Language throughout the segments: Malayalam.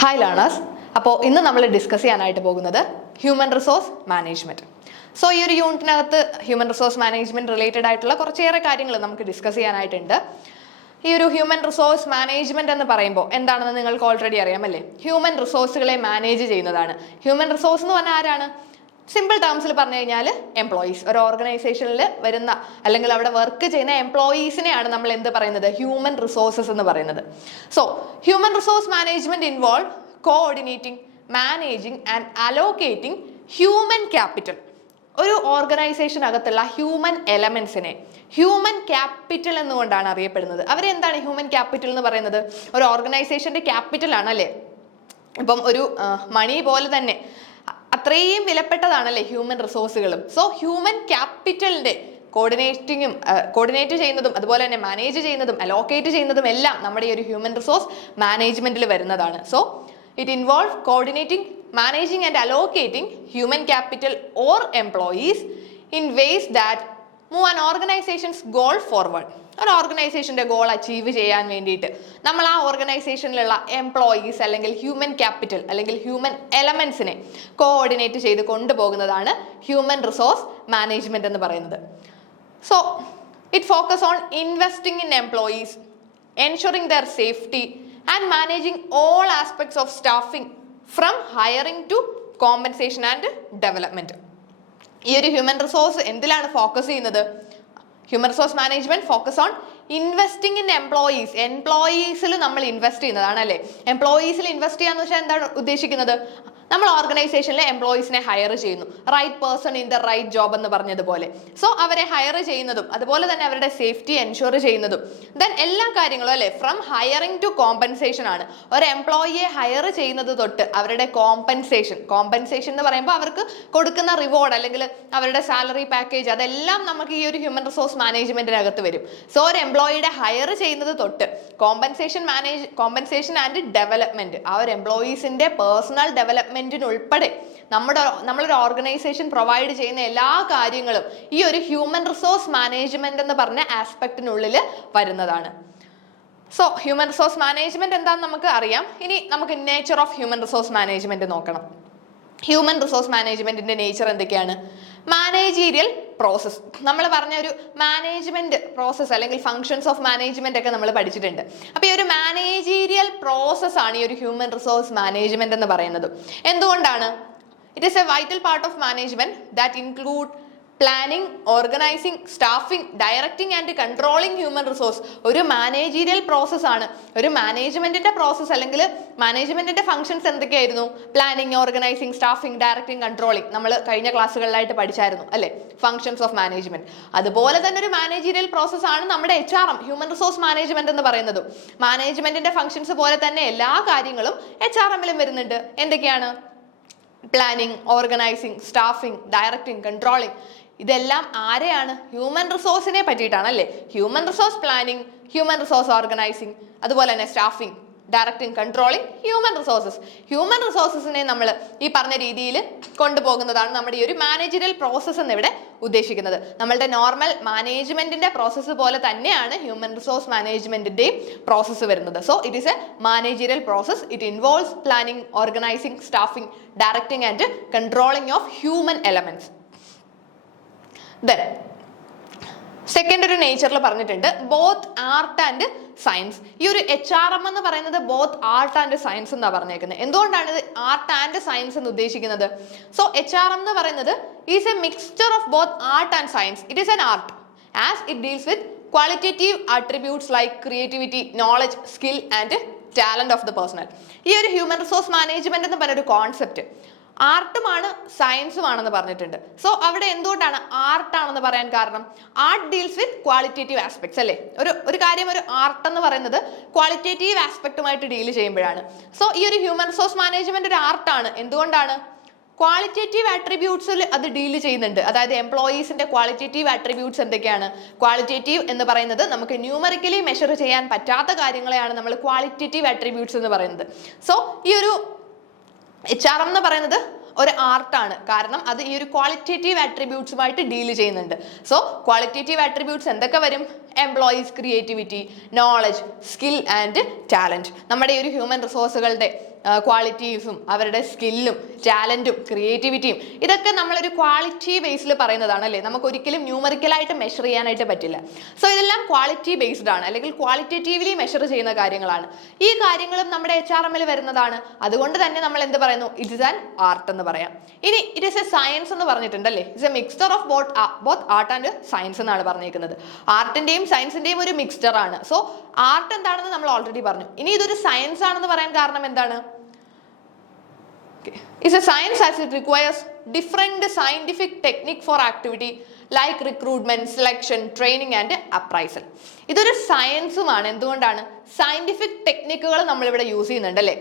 Hi learners. അപ്പോൾ ഇന്ന് നമ്മൾ ഡിസ്കസ് ചെയ്യാനായിട്ട് പോകുന്നത് ഹ്യൂമൻ റിസോഴ്സ് മാനേജ്മെൻറ്റ്. സോ ഈ ഒരു യൂണിറ്റിനകത്ത് ഹ്യൂമൻ റിസോഴ്സ് മാനേജ്മെൻറ്റ് റിലേറ്റഡ് ആയിട്ടുള്ള കുറച്ചേറെ കാര്യങ്ങൾ നമുക്ക് ഡിസ്കസ് ചെയ്യാനായിട്ടുണ്ട്. ഈ ഒരു ഹ്യൂമൻ റിസോഴ്സ് മാനേജ്മെൻറ്റ് എന്ന് പറയുമ്പോൾ എന്താണെന്ന് നിങ്ങൾക്ക് ഓൾറെഡി അറിയാമല്ലേ? ഹ്യൂമൻ റിസോഴ്സുകളെ മാനേജ് ചെയ്യുന്നതാണ്. ഹ്യൂമൻ റിസോഴ്സ് എന്ന് പറഞ്ഞാൽ ആരാണ്? സിമ്പിൾ ടേംസിൽ പറഞ്ഞു കഴിഞ്ഞാൽ എംപ്ലോയീസ്. ഒരു ഓർഗനൈസേഷനിൽ വരുന്ന അല്ലെങ്കിൽ അവിടെ വർക്ക് ചെയ്യുന്ന എംപ്ലോയീസിനെയാണ് നമ്മൾ എന്ത് പറയുന്നത്? ഹ്യൂമൻ റിസോഴ്സസ് എന്ന് പറയുന്നത്. So human resource management involve coordinating, managing and allocating human capital. ഒരു ഓർഗനൈസേഷനകത്തുള്ള ഹ്യൂമൻ എലമെന്റ്സിനെ ഹ്യൂമൻ ക്യാപിറ്റൽ എന്നുകൊണ്ടാണ് അറിയപ്പെടുന്നത്. അവരെന്താണ് ഹ്യൂമൻ ക്യാപിറ്റൽ എന്ന് പറയുന്നത്? ഒരു ഓർഗനൈസേഷന്റെ ക്യാപിറ്റൽ ആണല്ലേ. ഇപ്പം ഒരു മണി പോലെ തന്നെ അത്രയും വിലപ്പെട്ടതാണല്ലേ ഹ്യൂമൻ റിസോഴ്സുകളും. സോ ഹ്യൂമൻ ക്യാപിറ്റലിന്റെ കോർഡിനേറ്റ് ചെയ്യുന്നതും അതുപോലെ തന്നെ മാനേജ് ചെയ്യുന്നതും അലോക്കേറ്റ് ചെയ്യുന്നതും എല്ലാം നമ്മുടെ ഈ ഒരു ഹ്യൂമൻ റിസോഴ്സ് മാനേജ്മെന്റിൽ വരുന്നതാണ്. So it involve coordinating, managing and allocating human capital or employees in ways that move an organisation's goal forward. ഒരു ഓർഗനൈസേഷന്റെ ഗോൾ അച്ചീവ് ചെയ്യാൻ വേണ്ടിയിട്ട് നമ്മൾ ആ ഓർഗനൈസേഷനിലുള്ള എംപ്ലോയീസ് അല്ലെങ്കിൽ ഹ്യൂമൻ ക്യാപിറ്റൽ അല്ലെങ്കിൽ ഹ്യൂമൻ എലമെന്റ്സിനെ കോർഡിനേറ്റ് ചെയ്ത് കൊണ്ടുപോകുന്നതാണ് ഹ്യൂമൻ റിസോഴ്സ് മാനേജ്മെന്റ് എന്ന് പറയുന്നത്. So it focus on investing in employees, ensuring their safety and managing all aspects of staffing from hiring to compensation and development. ഈ ഒരു ഹ്യൂമൻ റിസോഴ്സ് എന്തിലാണ് ഫോക്കസ് ചെയ്യുന്നത്? Human resource management focus on investing in employees. എംപ്ലോയീസിൽ നമ്മൾ ഇൻവെസ്റ്റ് ചെയ്യുന്നതാണ് അല്ലേ. എംപ്ലോയീസിൽ ഇൻവെസ്റ്റ് ചെയ്യാന്ന് വെച്ചാൽ എന്താണ് ഉദ്ദേശിക്കുന്നത്? നമ്മൾ ഓർഗനൈസേഷനിലെ എംപ്ലോയീസിനെ ഹയർ ചെയ്യുന്നു, right person in the right job എന്ന് പറഞ്ഞതുപോലെ. സോ അവരെ ഹയർ ചെയ്യുന്നതും അതുപോലെ തന്നെ അവരുടെ സേഫ്റ്റി എൻഷുർ ചെയ്യുന്നതും ദെൻ എല്ലാ കാര്യങ്ങളും അല്ലേ ഫ്രം ഹയറിംഗ് ടു കോമ്പൻസേഷൻ ആണ്. ഒരു എംപ്ലോയിയെ ഹയർ ചെയ്യുന്നത് തൊട്ട് അവരുടെ കോമ്പൻസേഷൻ എന്ന് പറയുമ്പോൾ അവർക്ക് കൊടുക്കുന്ന റിവാർഡ് അല്ലെങ്കിൽ അവരുടെ സാലറി പാക്കേജ് അതെല്ലാം നമുക്ക് ഈ ഒരു ഹ്യൂമൻ റിസോഴ്സ് മാനേജ്മെന്റിനകത്ത് വരും. സോ ഒരു എംപ്ലോയിയുടെ ഹയർ ചെയ്യുന്നത് തൊട്ട് കോമ്പൻസേഷൻ ആൻഡ് ഡെവലപ്മെന്റ്, ആ ഒരു എംപ്ലോയീസിന്റെ പേഴ്സണൽ ഡെവലപ്മെന്റിനുൾപ്പെടെ നമ്മളൊരു ഓർഗനൈസേഷൻ പ്രൊവൈഡ് ചെയ്യുന്ന എല്ലാ കാര്യങ്ങളും ഈ ഒരു ഹ്യൂമൻ റിസോഴ്സ് മാനേജ്മെന്റ് എന്ന് പറഞ്ഞ ആസ്പെക്റ്റിനുള്ളിൽ വരുന്നതാണ്. സോ ഹ്യൂമൻ റിസോഴ്സ് മാനേജ്മെന്റ് എന്താണെന്ന് നമുക്ക് അറിയാം. ഇനി നമുക്ക് nature of human resource management നോക്കണം. ഹ്യൂമൻ റിസോഴ്സ് മാനേജ്മെന്റിന്റെ നേച്ചർ എന്തൊക്കെയാണ്? Managerial process. നമ്മൾ പറഞ്ഞ ഒരു മാനേജ്മെന്റ് പ്രോസസ് അല്ലെങ്കിൽ ഫങ്ഷൻസ് ഓഫ് മാനേജ്മെന്റ് ഒക്കെ നമ്മൾ പഠിച്ചിട്ടുണ്ട്. അപ്പൊ ഈ ഒരു മാനേജീരിയൽ പ്രോസസ് ആണ് ഈ ഒരു ഹ്യൂമൻ റിസോഴ്സ് മാനേജ്മെന്റ് എന്ന് പറയുന്നത്. എന്തുകൊണ്ടാണ്? It is A vital part of management that include planning, organising, staffing, directing and controlling human resource. ഒരു മാനേജീരിയൽ പ്രോസസ് ആണ്. ഒരു മാനേജ്മെന്റിന്റെ പ്രോസസ് അല്ലെങ്കിൽ മാനേജ്മെന്റിന്റെ ഫംഗ്ഷൻസ് എന്തൊക്കെയായിരുന്നു? Planning, organising, staffing, directing, controlling. നമ്മൾ കഴിഞ്ഞ ക്ലാസ്സുകളിലായിട്ട് പഠിച്ചായിരുന്നു അല്ലെ, ഫംഗ്ഷൻസ് ഓഫ് മാനേജ്മെന്റ്. അതുപോലെ തന്നെ ഒരു മാനേജീരിയൽ പ്രോസസ് ആണ് നമ്മുടെ HRM, ഹ്യൂമൻ റിസോഴ്സ് മാനേജ്മെന്റ് എന്ന് പറയുന്നത്. മാനേജ്മെന്റിന്റെ ഫംഗ്ഷൻസ് പോലെ തന്നെ എല്ലാ കാര്യങ്ങളും HRM-ലും വരുന്നുണ്ട്. എന്തൊക്കെയാണ്? Planning, organising, staffing, directing, controlling. ഇതെല്ലാം ആരെയാണ്? ഹ്യൂമൻ റിസോഴ്സിനെ പറ്റിയിട്ടാണ് അല്ലേ. Human resource planning, human resource organising, അതുപോലെ തന്നെ staffing, directing, controlling human resources. Human റിസോഴ്സസിനെ നമ്മൾ ഈ പറഞ്ഞ രീതിയിൽ കൊണ്ടുപോകുന്നതാണ് നമ്മുടെ ഈ ഒരു മാനേജറിയൽ പ്രോസസ്സ് എന്നിവിടെ ഉദ്ദേശിക്കുന്നത്. നമ്മളുടെ നോർമൽ മാനേജ്മെന്റിന്റെ പ്രോസസ്സ് പോലെ തന്നെയാണ് ഹ്യൂമൻ റിസോഴ്സ് മാനേജ്മെന്റിന്റെയും പ്രോസസ്സ് വരുന്നത്. So it is A managerial process. It involves planning, organising, staffing, directing and controlling of human elements. Then second ഒരു നേച്ചറിൽ പറഞ്ഞിട്ടുണ്ട് ബോത്ത് ആർട്ട് ആൻഡ് സയൻസ്. ഈ ഒരു HRM എന്ന് പറയുന്നത് ബോത്ത് ആർട്ട് ആൻഡ് സയൻസ് എന്നാണ് പറഞ്ഞേക്കുന്നത്. എന്തുകൊണ്ടാണ് ഇത് ആർട്ട് ആൻഡ് സയൻസ് എന്ന് ഉദ്ദേശിക്കുന്നത്? സോ HRM എന്ന് പറയുന്നത് is A mixture of both art and science. It is an art as it deals with qualitative attributes like creativity, knowledge, skill and talent of the personal. ഈ ഒരു ഹ്യൂമൻ റിസോഴ്സ് മാനേജ്മെന്റ് എന്ന് പറഞ്ഞ ഒരു കോൺസെപ്റ്റ് ആർട്ടുമാണ് സയൻസുമാണെന്ന് പറഞ്ഞിട്ടുണ്ട്. സോ അവിടെ എന്തുകൊണ്ടാണ് ആർട്ടാണെന്ന് പറയാൻ കാരണം? Art deals with qualitative aspects അല്ലേ. ഒരു കാര്യം ഒരു ആർട്ട് എന്ന് പറയുന്നത് ക്വാളിറ്റേറ്റീവ് ആസ്പെക്റ്റുമായിട്ട് ഡീൽ ചെയ്യുമ്പോഴാണ്. സോ ഈ ഒരു ഹ്യൂമൻ റിസോഴ്സ് മാനേജ്മെന്റ് ഒരു ആർട്ടാണ്. എന്തുകൊണ്ടാണ്? ക്വാളിറ്റേറ്റീവ് ആട്രിബ്യൂട്ട്സിൽ അത് ഡീൽ ചെയ്യുന്നുണ്ട്. അതായത് എംപ്ലോയീസിന്റെ ക്വാളിറ്റേറ്റീവ് ആട്രിബ്യൂട്ട്സ് എന്തൊക്കെയാണ്? ക്വാളിറ്റേറ്റീവ് എന്ന് പറയുന്നത് നമുക്ക് ന്യൂമറിക്കലി മെഷർ ചെയ്യാൻ പറ്റാത്ത കാര്യങ്ങളെയാണ് നമ്മൾ ക്വാളിറ്റേറ്റീവ് ആട്രിബ്യൂട്ട്സ് എന്ന് പറയുന്നത്. സോ ഈ ഒരു HRM എന്ന് പറയുന്നത് ഒരു ആർട്ടാണ്. കാരണം അത് ഈ ഒരു ക്വാളിറ്റേറ്റീവ് ആട്രിബ്യൂട്ട്സുമായിട്ട് ഡീൽ ചെയ്യുന്നുണ്ട്. സോ ക്വാളിറ്റേറ്റീവ് ആട്രിബ്യൂട്ട്സ് എന്തൊക്കെ വരും? Employees creativity, knowledge, skill and talent. നമ്മുടെ ഈ ഒരു ഹ്യൂമൻ റിസോഴ്സുകളുടെ ക്വാളിറ്റീസും അവരുടെ സ്കില്ലും ടാലൻറ്റും ക്രിയേറ്റിവിറ്റിയും ഇതൊക്കെ നമ്മളൊരു ക്വാളിറ്റി ബേസിൽ പറയുന്നതാണ് അല്ലേ. നമുക്ക് ഒരിക്കലും ന്യൂമറിക്കലായിട്ട് മെഷർ ചെയ്യാനായിട്ട് പറ്റില്ല. സോ ഇതെല്ലാം ക്വാളിറ്റി ബേസ്ഡ് ആണ്, അല്ലെങ്കിൽ ക്വാളിറ്റേറ്റീവ്ലി മെഷർ ചെയ്യുന്ന കാര്യങ്ങളാണ്. ഈ കാര്യങ്ങളും നമ്മുടെ HRM-ൽ വരുന്നതാണ്. അതുകൊണ്ട് തന്നെ നമ്മൾ എന്ത് പറയുന്നു, ഇറ്റ് ഇസ് ആൻ ആർട്ട് എന്ന് പറയാം. ഇനി ഇറ്റ് ഇസ് എ സയൻസ് എന്ന് പറഞ്ഞിട്ടുണ്ടല്ലേ. It's a mixture of both art and science എന്നാണ് പറഞ്ഞിരിക്കുന്നത്. ആർട്ടിന്റെയും സയൻസിന്റെയും ഒരു മിക്സ്ചർ ആണ്. സോ ആർട്ട് എന്താണെന്ന് നമ്മൾ ഓൾറെഡി പറഞ്ഞു. ഇനി ഇതൊരു സയൻസ് ആണെന്ന് പറയാൻ കാരണം എന്താണ്? It's a science as it requires different scientific technique for activity like recruitment, selection, training and appraisal. ഇതൊരു സയൻസുമാണ്. എന്തുകൊണ്ടാണ്? സയന്റിഫിക് ടെക്നിക്കുകൾ നമ്മളിവിടെ യൂസ് ചെയ്യുന്നുണ്ട് അല്ലേ.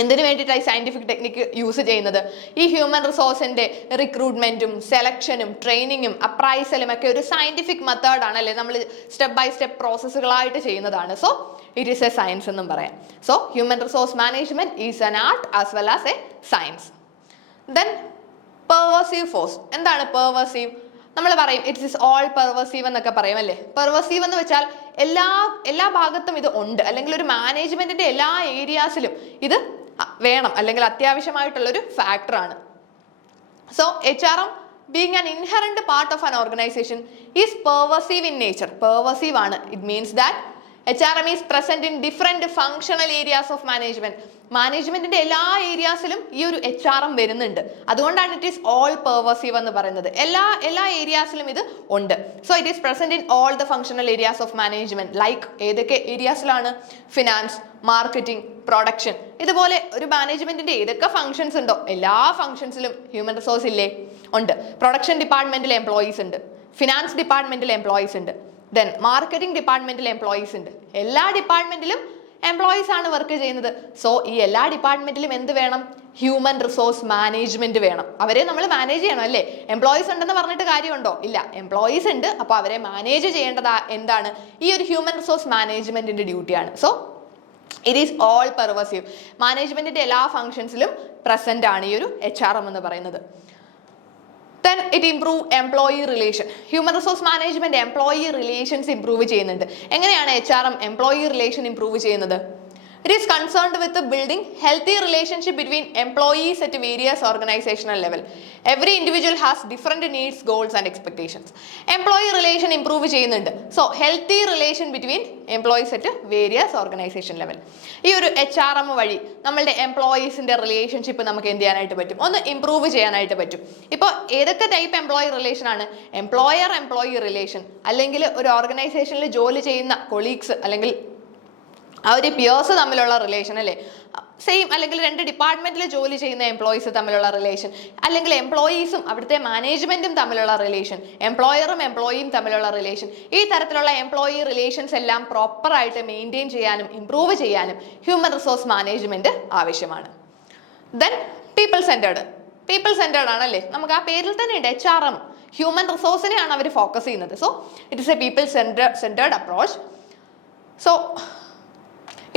എന്തിനു വേണ്ടിയിട്ടാണ് സയന്റിഫിക് ടെക്നിക്ക് യൂസ് ചെയ്യുന്നത്? ഈ ഹ്യൂമൻ റിസോഴ്സിന്റെ റിക്രൂട്ട്മെന്റും സെലക്ഷനും ട്രെയിനിങ്ങും അപ്രൈസലും ഒക്കെ ഒരു സയന്റിഫിക് മെത്തേഡാണ് അല്ലേ. നമ്മൾ സ്റ്റെപ്പ് ബൈ സ്റ്റെപ്പ് പ്രോസസ്സുകളായിട്ട് ചെയ്യുന്നതാണ്. So it is A science എന്നും പറയാം. So human resource management is an art as well as A science. Then pervasive force. എന്താണ് പെർവേസീവ്? നമ്മൾ പറയും ഇറ്റ് ഈസ് ഓൾ പെർവേസീവ് എന്നൊക്കെ പറയും അല്ലേ. പെർവേസീവ് എന്ന് വെച്ചാൽ എല്ലാ ഭാഗത്തും ഇത് ഉണ്ട്, അല്ലെങ്കിൽ ഒരു മാനേജ്മെന്റിന്റെ എല്ലാ ഏരിയാസിലും ഇത് വേണം, അല്ലെങ്കിൽ അത്യാവശ്യമായിട്ടുള്ള ഒരു ഫാക്ടറാണ്. So HRM being an inherent part of an organization is pervasive in nature. Pervasive ആണ്. It means that HRM is present in different functional areas of management. മാനേജ്മെന്റിന്റെ എല്ലാ ഏരിയാസിലും ഈ ഒരു HRM വരുന്നുണ്ട്. അതുകൊണ്ടാണ് ഇറ്റ് ഈസ് ഓൾ പെർവസീവ് എന്ന് പറയുന്നത്. എല്ലാ ഏരിയാസിലും ഇത് ഉണ്ട്. So it is present in all the functional areas of management. Like ഏതൊക്കെ ഏരിയാസിലാണ്? Finance, marketing, production. ഇതുപോലെ ഒരു മാനേജ്മെന്റിന്റെ ഏതൊക്കെ ഫങ്ഷൻസ് ഉണ്ടോ എല്ലാ ഫങ്ഷൻസിലും ഹ്യൂമൻ റിസോഴ്സ് ഇല്ലേ? ഉണ്ട്. പ്രൊഡക്ഷൻ ഡിപ്പാർട്ട്മെന്റിൽ എംപ്ലോയീസ് ഉണ്ട്, ഫിനാൻസ് ഡിപ്പാർട്ട്മെന്റിൽ എംപ്ലോയീസ് ഉണ്ട്, ദെൻ മാർക്കറ്റിംഗ് ഡിപ്പാർട്ട്മെന്റിൽ എംപ്ലോയീസ് ഉണ്ട്. എല്ലാ ഡിപ്പാർട്ട്മെന്റിലും എംപ്ലോയീസ് ആണ് വർക്ക് ചെയ്യുന്നത്. സോ ഈ എല്ലാ ഡിപ്പാർട്ട്മെന്റിലും എന്ത് വേണം? ഹ്യൂമൻ റിസോഴ്സ് മാനേജ്മെന്റ് വേണം. അവരെ നമ്മൾ മാനേജ് ചെയ്യണം അല്ലേ. എംപ്ലോയീസ് ഉണ്ടെന്ന് പറഞ്ഞിട്ട് കാര്യമുണ്ടോ? ഇല്ല. എംപ്ലോയീസ് ഉണ്ട്, അപ്പോൾ അവരെ മാനേജ് ചെയ്യേണ്ടത് എന്താണ്? ഈ ഒരു ഹ്യൂമൻ റിസോഴ്സ് മാനേജ്മെന്റിന്റെ ഡ്യൂട്ടിയാണ്. So it is all pervasive. മാനേജ്മെന്റിന്റെ എല്ലാ ഫങ്ഷൻസിലും പ്രസന്റ് ആണ് ഈ ഒരു HRM എന്ന് പറയുന്നത്. Then it improve employee relation. Human resource management employee relations improve ചെയ്യുന്നുണ്ട്. എങ്ങനെയാണ് HRM employee relation improve ചെയ്യുന്നത്? It is concerned with building healthy relationship between employees at various organizational level. Every individual has different needs, goals and expectations. Employee relation improve ചെയ്യുന്നുണ്ട്. So healthy relation between employees at various organization level. ഈ ഒരു HRM വഴി നമ്മളുടെ എംപ്ലോയീസിന്റെ റിലേഷൻഷിപ്പ് നമുക്ക് എന്ത് ചെയ്യാനായിട്ട് പറ്റും? ഒന്ന് ഇംപ്രൂവ് ചെയ്യാനായിട്ട് പറ്റും. ഇപ്പോൾ ഏതൊക്കെ ടൈപ്പ് എംപ്ലോയി റിലേഷൻ ആണ്? എംപ്ലോയർ എംപ്ലോയി റിലേഷൻ, അല്ലെങ്കിൽ ഒരു ഓർഗനൈസേഷനിൽ ജോലി ചെയ്യുന്ന കൊളീഗ്സ് അല്ലെങ്കിൽ ആ ഒരു പിയേഴ്സ് തമ്മിലുള്ള റിലേഷൻ അല്ലേ. സെയിം. അല്ലെങ്കിൽ രണ്ട് ഡിപ്പാർട്ട്മെന്റിൽ ജോലി ചെയ്യുന്ന എംപ്ലോയീസ് തമ്മിലുള്ള റിലേഷൻ, അല്ലെങ്കിൽ എംപ്ലോയീസും അവിടുത്തെ മാനേജ്മെന്റും തമ്മിലുള്ള റിലേഷൻ, എംപ്ലോയറും എംപ്ലോയിയും തമ്മിലുള്ള റിലേഷൻ. ഈ തരത്തിലുള്ള എംപ്ലോയി റിലേഷൻസ് എല്ലാം പ്രോപ്പറായിട്ട് മെയിൻറ്റെയിൻ ചെയ്യാനും ഇംപ്രൂവ് ചെയ്യാനും ഹ്യൂമൻ റിസോഴ്സ് മാനേജ്മെന്റ് ആവശ്യമാണ്. Then people centred. People centred ആണല്ലേ. നമുക്ക് ആ പേരിൽ തന്നെ ഉണ്ട് HRM. ഹ്യൂമൻ റിസോഴ്സിനെയാണ് അവർ ഫോക്കസ് ചെയ്യുന്നത്. So it is a people centred approach. So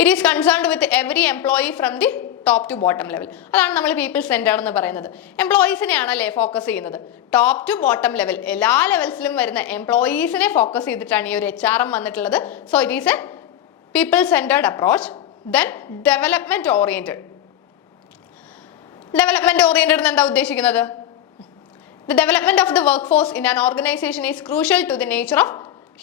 it is concerned with every employee from the top to bottom level. അതാണ് നമ്മൾ പീപ്പിൾ സെന്റേർഡ് എന്ന് പറയുന്നത്. എംപ്ലോയീസിനെയാണല്ലേ ഫോക്കസ് ചെയ്യുന്നത്. ടോപ്പ് ടു ബോട്ടം ലെവൽ എല്ലാ ലെവൽസിലും വരുന്ന എംപ്ലോയീസിനെ ഫോക്കസ് ചെയ്തിട്ടാണ് ഈ ഒരു HRM വന്നിട്ടുള്ളത്. So it is A people centred approach. Then development oriented. Development oriented എന്ന് എന്താ ഉദ്ദേശിക്കുന്നത്? The development of the workforce in an organization is crucial to the nature of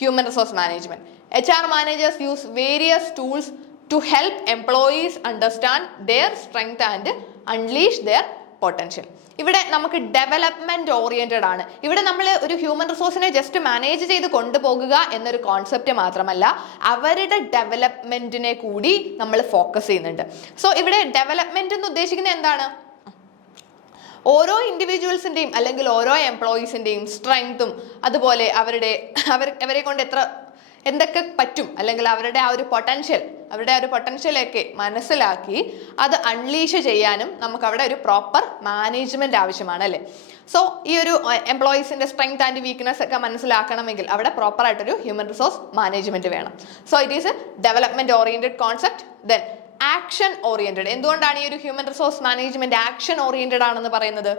human resource management. HR managers use various tools to help employees understand their strength and unleash their potential. ഇവിടെ നമുക്ക് ഡെവലപ്മെന്റ് ഓറിയന്റഡ് ആണ്. ഇവിടെ നമ്മൾ ഒരു ഹ്യൂമൻ റിസോഴ്സിനെ ജസ്റ്റ് മാനേജ് ചെയ്ത് കൊണ്ടുപോകുക എന്നൊരു കോൺസെപ്റ്റ് മാത്രമല്ല, അവരുടെ ഡെവലപ്മെന്റിനെ കൂടി നമ്മൾ ഫോക്കസ് ചെയ്യുന്നുണ്ട്. സോ ഇവിടെ ഡെവലപ്മെന്റ് എന്ന് ഉദ്ദേശിക്കുന്നത് എന്താണ്? ഓരോ ഇൻഡിവിജ്വൽസിന്റെയും അല്ലെങ്കിൽ ഓരോ എംപ്ലോയീസിന്റെയും സ്ട്രെങ്തും അതുപോലെ അവരെ കൊണ്ട് എന്തൊക്കെ പറ്റും, അല്ലെങ്കിൽ അവരുടെ ആ ഒരു പൊട്ടൻഷ്യലൊക്കെ മനസ്സിലാക്കി അത് അൺലീഷ് ചെയ്യാനും നമുക്ക് അവിടെ ഒരു പ്രോപ്പർ മാനേജ്മെന്റ് ആവശ്യമാണ് അല്ലേ. സോ ഈ ഒരു എംപ്ലോയീസിന്റെ സ്ട്രെങ്ത് ആൻഡ് വീക്ക്നെസ് ഒക്കെ മനസ്സിലാക്കണമെങ്കിൽ അവിടെ പ്രോപ്പർ ആയിട്ടൊരു ഹ്യൂമൻ റിസോഴ്സ് മാനേജ്മെന്റ് വേണം. So it is A development oriented concept. Then action oriented. എന്തുകൊണ്ടാണ് ഈ ഒരു human resource management action oriented ആണെന്ന് പറയുന്നത്?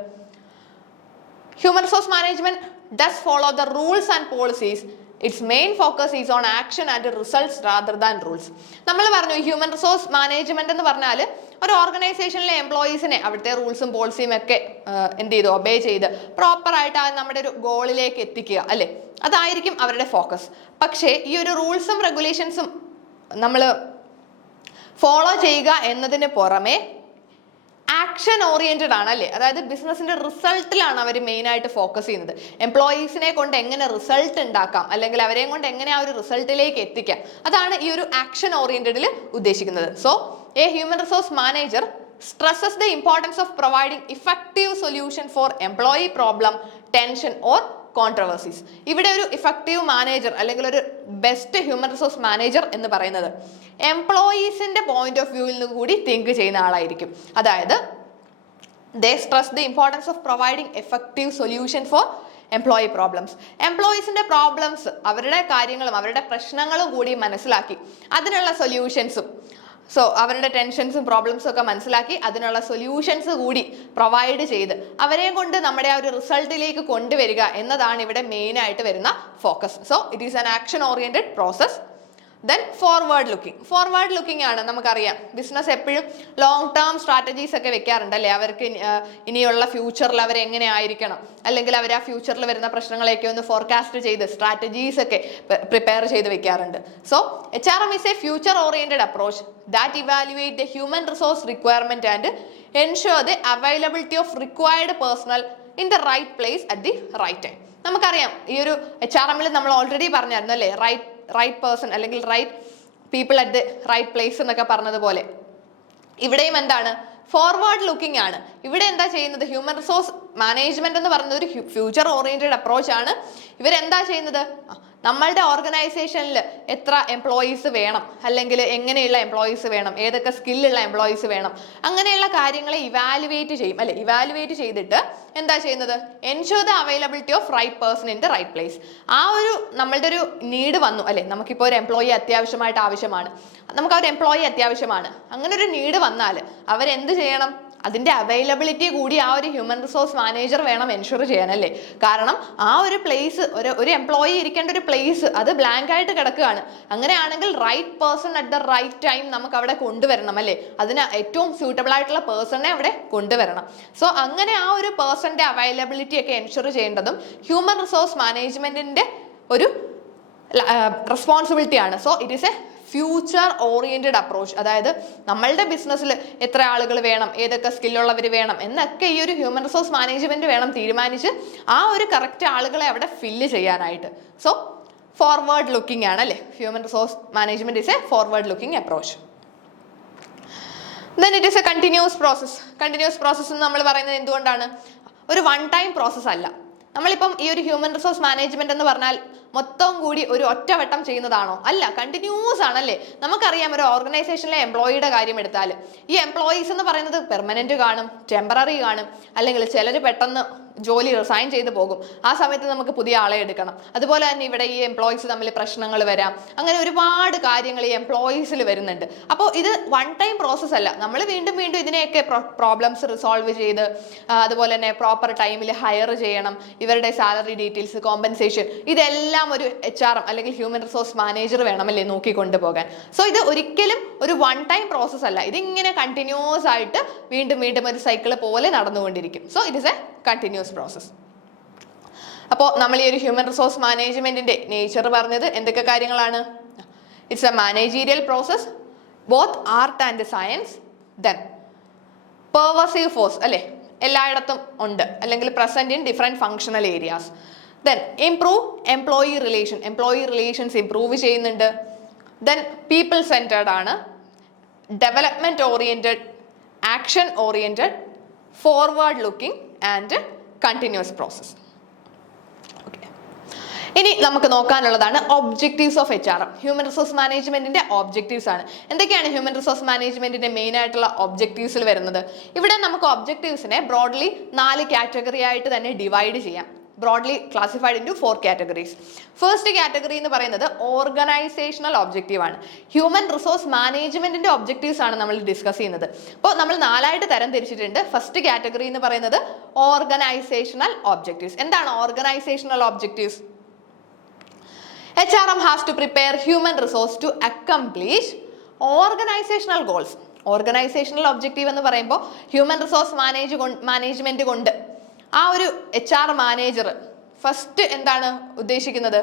Human resource management does follow the rules and policies it's main focus is on action and results rather than rules. നമ്മൾ പറഞ്ഞു ഹ്യൂമൻ റിസോഴ്സ് മാനേജ്മെന്റ് എന്ന് പറഞ്ഞാൽ ഒരു ഓർഗനൈസേഷനിലെ എംപ്ലോയീസിനെ അവിടുത്തെ റൂൾസും പോളിസിയും ഒക്കെ എന്ത് ചെയ്ത് ഒബേ ചെയ്ത് പ്രോപ്പറായിട്ട് നമ്മുടെ ഒരു ഗോളിലേക്ക് എത്തിക്കുക അല്ലേ, അതായിരിക്കും അവരുടെ ഫോക്കസ്. പക്ഷേ ഈ ഒരു റൂൾസും റെഗുലേഷൻസും നമ്മൾ ഫോളോ ചെയ്യുക എന്നതിന് പുറമെ ആക്ഷൻ ഓറിയന്റഡ് ആണ് അല്ലേ, അതായത് ബിസിനസിന്റെ റിസൾട്ടിലാണ് അവർ മെയിൻ ആയിട്ട് ഫോക്കസ് ചെയ്യുന്നത്. എംപ്ലോയീസിനെ കൊണ്ട് എങ്ങനെ റിസൾട്ട് ഉണ്ടാക്കാം, അല്ലെങ്കിൽ അവരെയും കൊണ്ട് എങ്ങനെ ആ ഒരു റിസൾട്ടിലേക്ക് എത്തിക്കാം, അതാണ് ഈ ഒരു ആക്ഷൻ ഓറിയന്റഡിൽ ഉദ്ദേശിക്കുന്നത്. So A human resource manager stresses the importance of providing effective solution for employee problem, tension or controversies. ഇവിടെ ഒരു ഇഫക്റ്റീവ് മാനേജർ അല്ലെങ്കിൽ ഒരു ബെസ്റ്റ് ഹ്യൂമൻ റിസോഴ്സ് മാനേജർ എന്ന് പറയുന്നത് എംപ്ലോയീസിന്റെ പോയിന്റ് ഓഫ് വ്യൂവിൽ നിന്ന് കൂടി തിങ്ക് ചെയ്യുന്ന ആളായിരിക്കും. അതായത് they stress the importance of providing effective solution for employee problems. എംപ്ലോയീസിന്റെ പ്രോബ്ലംസ്, അവരുടെ കാര്യങ്ങളും അവരുടെ പ്രശ്നങ്ങളും കൂടി മനസ്സിലാക്കി അതിനുള്ള സൊല്യൂഷൻസും, സോ അവരുടെ ടെൻഷൻസും പ്രോബ്ലംസും ഒക്കെ മനസ്സിലാക്കി അതിനുള്ള സൊല്യൂഷൻസ് കൂടി പ്രൊവൈഡ് ചെയ്ത് അവരെ കൊണ്ട് നമ്മുടെ ആ ഒരു റിസൾട്ടിലേക്ക് കൊണ്ടുവരിക എന്നതാണ് ഇവിടെ മെയിൻ ആയിട്ട് വരുന്ന focus. So it is an action oriented process. Then forward looking ആണ്. നമുക്കറിയാം ബിസിനസ് എപ്പോഴും ലോങ് ടേം സ്ട്രാറ്റജീസ് ഒക്കെ വെക്കാറുണ്ട് അല്ലേ, അവർക്ക് ഇനിയുള്ള ഫ്യൂച്ചറിൽ അവർ എങ്ങനെ ആയിരിക്കണം, അല്ലെങ്കിൽ അവർ ആ ഫ്യൂച്ചറിൽ വരുന്ന പ്രശ്നങ്ങളെയൊക്കെ ഒന്ന് ഫോർകാസ്റ്റ് ചെയ്ത് സ്ട്രാറ്റജീസ് ഒക്കെ പ്രിപ്പയർ ചെയ്ത് വെക്കാറുണ്ട്. So HRM is a future oriented approach that evaluate the human resource requirement and ensure the availability of required personnel in the right place at the right time. നമുക്കറിയാം ഈ ഒരു HRM നമ്മൾ ഓൾറെഡി പറഞ്ഞായിരുന്നു അല്ലേ, റൈറ്റ് പേഴ്സൺ അല്ലെങ്കിൽ right people at the right place എന്നൊക്കെ പറഞ്ഞതുപോലെ ഇവിടെയും എന്താണ്, ഫോർവേഡ് ലുക്കിംഗ് ആണ്. ഇവിടെ എന്താ ചെയ്യുന്നത്, ഹ്യൂമൻ റിസോഴ്സ് മാനേജ്മെന്റ് എന്ന് പറയുന്നത് ഒരു ഫ്യൂച്ചർ ഓറിയന്റഡ് അപ്രോച്ച് ആണ്. ഇവരെന്താ ചെയ്യുന്നത്, നമ്മളുടെ ഓർഗനൈസേഷനിൽ എത്ര എംപ്ലോയീസ് വേണം, അല്ലെങ്കിൽ എങ്ങനെയുള്ള എംപ്ലോയീസ് വേണം, ഏതൊക്കെ സ്കില്ലുള്ള എംപ്ലോയീസ് വേണം, അങ്ങനെയുള്ള കാര്യങ്ങളെ ഇവാലുവേറ്റ് ചെയ്യും അല്ലെ. ഇവാലുവേറ്റ് ചെയ്തിട്ട് എന്താ ചെയ്യുന്നത്, ensure the availability of right person in the right place. ആ ഒരു നമ്മളുടെ ഒരു നീഡ് വന്നു അല്ലെ, നമുക്കിപ്പോൾ ഒരു എംപ്ലോയി അത്യാവശ്യമായിട്ട് ആവശ്യമാണ്, നമുക്ക് ആ ഒരു എംപ്ലോയി അത്യാവശ്യമാണ്. അങ്ങനെ ഒരു നീഡ് വന്നാൽ അവരെന്ത് ചെയ്യണം, അതിന്റെ അവൈലബിലിറ്റി കൂടി ആ ഒരു ഹ്യൂമൻ റിസോഴ്സ് മാനേജർ വേണം എൻഷുർ ചെയ്യാൻ അല്ലേ. കാരണം ആ ഒരു പ്ലേസ്, ഒരു എംപ്ലോയി ഇരിക്കേണ്ട ഒരു പ്ലേസ് അത് ബ്ലാങ്ക് ആയിട്ട് കിടക്കുകയാണ്. അങ്ങനെയാണെങ്കിൽ right person at the right time നമുക്ക് അവിടെ കൊണ്ടുവരണം അല്ലേ, അതിന് ഏറ്റവും സ്യൂട്ടബിൾ ആയിട്ടുള്ള പേഴ്സണെ അവിടെ കൊണ്ടുവരണം. സോ അങ്ങനെ ആ ഒരു പേഴ്സന്റെ അവൈലബിലിറ്റി ഒക്കെ എൻഷുർ ചെയ്യേണ്ടതും ഹ്യൂമൻ റിസോഴ്സ് മാനേജ്മെന്റിന്റെ ഒരു റെസ്പോൺസിബിലിറ്റി ആണ്. So it is A future oriented approach. അതായത് നമ്മളുടെ ബിസിനസ്സിൽ എത്ര ആളുകൾ വേണം, ഏതൊക്കെ സ്കില്ലുള്ളവർ വേണം എന്നൊക്കെ ഈ ഒരു ഹ്യൂമൻ റിസോഴ്സ് മാനേജ്മെന്റ് വേണം തീരുമാനിച്ച് ആ ഒരു കറക്റ്റ് ആളുകളെ അവിടെ ഫില്ല് ചെയ്യാനായിട്ട്. സോ ഫോർവേഡ് ലുക്കിംഗ് ആണ് അല്ലേ, human resource management is A forward looking approach. Then it is A continuous process. Continuous process എന്ന് നമ്മൾ പറയുന്നത് എന്തുകൊണ്ടാണ്, ഒരു വൺ ടൈം പ്രോസസ് അല്ല. നമ്മളിപ്പം ഈ ഒരു ഹ്യൂമൻ റിസോഴ്സ് മാനേജ്മെന്റ് എന്ന് പറഞ്ഞാൽ മൊത്തം കൂടി ഒരു ഒറ്റവട്ടം ചെയ്യുന്നതാണോ, അല്ല, കണ്ടിന്യൂസ് ആണല്ലേ. നമുക്കറിയാം ഒരു ഓർഗനൈസേഷനിലെ എംപ്ലോയിയുടെ കാര്യം എടുത്താൽ ഈ എംപ്ലോയീസ് എന്ന് പറയുന്നത് പെർമനന്റ് കാണും, ടെമ്പററി കാണും, അല്ലെങ്കിൽ ചിലർ പെട്ടെന്ന് ജോലി റിസൈൻ ചെയ്ത് പോകും. ആ സമയത്ത് നമുക്ക് പുതിയ ആളെ എടുക്കണം. അതുപോലെ തന്നെ ഇവിടെ ഈ എംപ്ലോയീസ് തമ്മിൽ പ്രശ്നങ്ങൾ വരാം. അങ്ങനെ ഒരുപാട് കാര്യങ്ങൾ ഈ എംപ്ലോയീസിൽ വരുന്നുണ്ട്. അപ്പോൾ ഇത് വൺ ടൈം പ്രോസസ് അല്ല, നമ്മൾ വീണ്ടും വീണ്ടും ഇതിനെയൊക്കെ പ്രോബ്ലംസ് റിസോൾവ് ചെയ്ത് അതുപോലെ തന്നെ പ്രോപ്പർ ടൈമിൽ ഹയർ ചെയ്യണം. ഇവരുടെ സാലറി ഡീറ്റെയിൽസ്, കോമ്പൻസേഷൻ, ഇതെല്ലാം ഒരു HRM അല്ലെങ്കിൽ ഹ്യൂമൻ റിസോഴ്സ് മാനേജർ വേണമല്ലേ നോക്കിക്കൊണ്ടുപോകാൻ. സോ ഇത് ഒരിക്കലും ഒരു വൺ ടൈം പ്രോസസ് അല്ല, ഇതിങ്ങനെ കണ്ടിന്യൂസ് ആയിട്ട് വീണ്ടും വീണ്ടും ഒരു സൈക്കിൾ പോലെ നടന്നുകൊണ്ടിരിക്കും. So it is a continuous process. അപ്പോൾ നമ്മൾ ഈ ഒരു ഹ്യൂമൻ റിസോഴ്സ് മാനേജ്മെന്റിന്റെ നേച്ചർ പറഞ്ഞത് എന്തൊക്കെ കാര്യങ്ങളാണ്, it's a managerial process, both art and science. Then pervasive force അല്ലേ, എല്ലായിടത്തും ഉണ്ട്, അല്ലെങ്കിൽ present in different functional areas. Then improve employee relations improve ചെയ്യുന്നുണ്ട്. ദെൻ പീപ്പിൾ സെൻറ്റേർഡ് ആണ്, development oriented, action oriented, forward looking and continuous process. ഇനി നമുക്ക് നോക്കാനുള്ളതാണ് objectives of HRM. Human resource മാനേജ്മെന്റിന്റെ ഒബ്ജക്റ്റീവ്സ് ആണ്. എന്തൊക്കെയാണ് ഹ്യൂമൻ റിസോഴ്സ് മാനേജ്മെന്റിന്റെ മെയിൻ ആയിട്ടുള്ള ഒബ്ജക്റ്റീവ്സിൽ വരുന്നത്? ഇവിടെ നമുക്ക് ഒബ്ജക്റ്റീവ്സിനെ ബ്രോഡ്ലി 4 കാറ്റഗറി ആയിട്ട് തന്നെ ഡിവൈഡ് ചെയ്യാം. broadly classified into 4 categories. First category എന്ന് പറയുന്നത് ഓർഗനൈസേഷണൽ ഒബ്ജക്റ്റീവ് ആണ്. ഹ്യൂമൻ റിസോഴ്സ് മാനേജ്മെന്റിന്റെ ഒബ്ജക്റ്റീവ്സ് ആണ് നമ്മൾ ഡിസ്കസ് ചെയ്യുന്നത്. അപ്പോൾ നമ്മൾ 4 ആയിട്ട് തരം തിരിച്ചിട്ടുണ്ട്. ഫസ്റ്റ് കാറ്റഗറി എന്ന് പറയുന്നത് ഓർഗനൈസേഷണൽ ഒബ്ജക്റ്റീവ്സ്. എന്താണ് organisational objectives? HRM has to prepare human resource to accomplish organizational goals. Organisational objective എന്ന് പറയുമ്പോൾ ഹ്യൂമൻ റിസോഴ്സ് മാനേജ്മെന്റ് കൊണ്ട് ആ ഒരു HR മാനേജർ ഫസ്റ്റ് എന്താണ് ഉദ്ദേശിക്കുന്നത്?